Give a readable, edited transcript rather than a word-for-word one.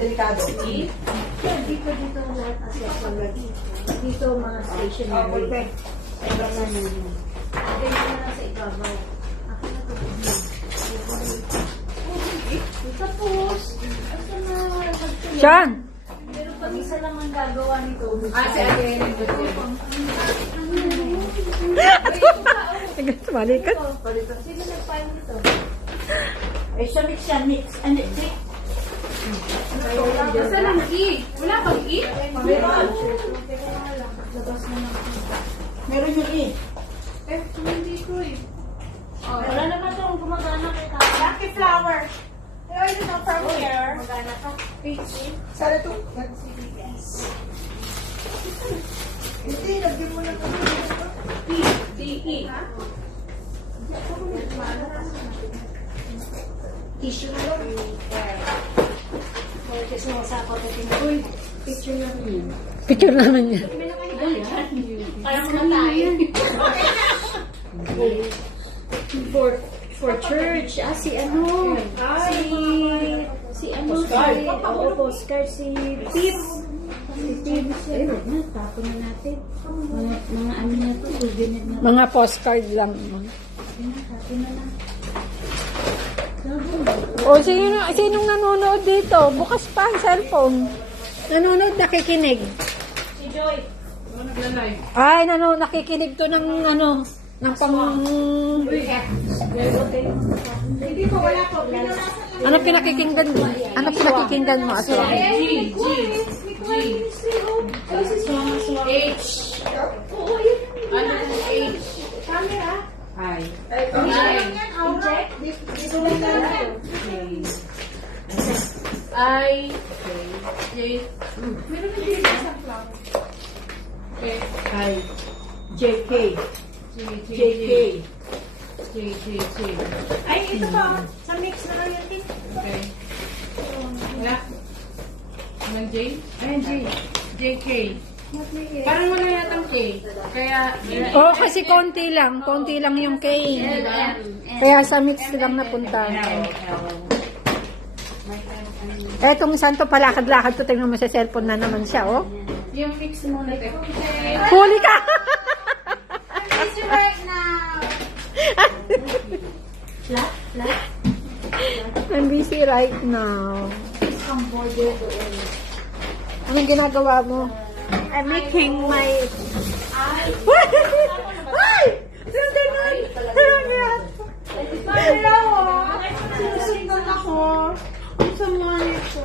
delikado. Dito lahat accessory. Dito mga stationery. Okay. Ganyan na lang sa ibabaw. Ako na to. Tapos, asa na Sean! pero pag isa lang ang gagawa nito. Si Ate. Balikat. Sino nag-file nito? Eh, siya mix. Ano, check. Basta lang key. Wala bang key? Meron. Labas na lang. Meron yung E. Hindi ko eh. Wala naman itong gumagana kay Tata. Lucky flower. Hello, you know from here. Gumagana ka. Sana to. Hindi, lagyan mo na kami. T-E. Tissue na lang. Kasi masakot at uy, picture lang yun. Picture naman niya. Parang matay. For church. Si ano? Si ano? Oo, postcard. Si Pip. Si Pip. Ay, wag na. Tapon na natin. Mga ano na ito. Guginid na. Mga postcard lang. Tapon na lang. O, sinong nanonood dito? Bukas pa ang cellphone. Nanonood, nakikinig. Si Joy. Naglalay. Ay, nakikinig to ng ano, ng pang... Hindi ko, wala ko. Ano pinakikinggan mo? Ano pinakikinggan mo? Aso? G. H. Ano yung H? Camera. I. Dito lang tayo. I. J. Meron na din isang flower. Okay. Ay. JK. JK. JK. Ay, ito pa. Sa mix na lang yan. Okay. Wala. Walang J? Ayan, J. JK. Parang wala yatang K. Kaya, Oo, kasi konti lang yung K. Kaya sa mix lang napunta. Etong santo palakad-lakad to, tingnan mo sa cellphone na naman siya, oh. yung mix mo na ito. Huli ka! Busy right now. I'm busy right now. Anong ginagawa mo? I'm making my... Ay! Sundan! Hello! Sinusundan ako. Ang sama nito.